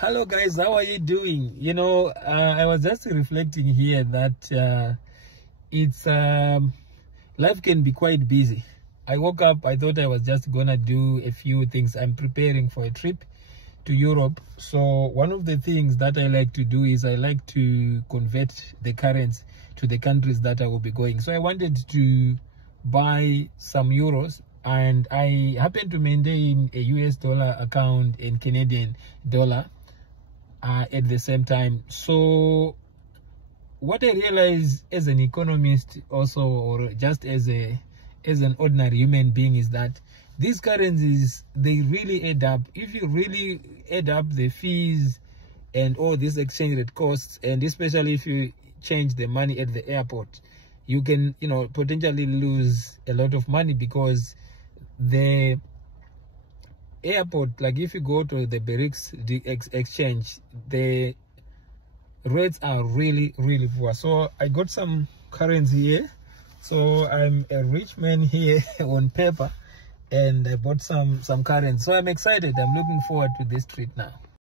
Hello guys, how are you doing? I was just reflecting here that it's life can be quite busy. I woke up, I thought I was just gonna do a few things. I'm preparing for a trip to Europe. So one of the things that I like to do is I like to convert the currency to the countries that I will be going. So I wanted to buy some euros, and I happen to maintain a US dollar account and Canadian dollar at the same time. So what I realize as an economist also, or just as an ordinary human being, is that these currencies, they really add up. If you really add up the fees and all these exchange rate costs, and especially if you change the money at the airport, you can potentially lose a lot of money, because the airport, like if you go to the BRICS exchange, the rates are really poor. So I got some currency here, so I'm a rich man here on paper, and I bought some currency. So I'm excited. I'm looking forward to this trip now.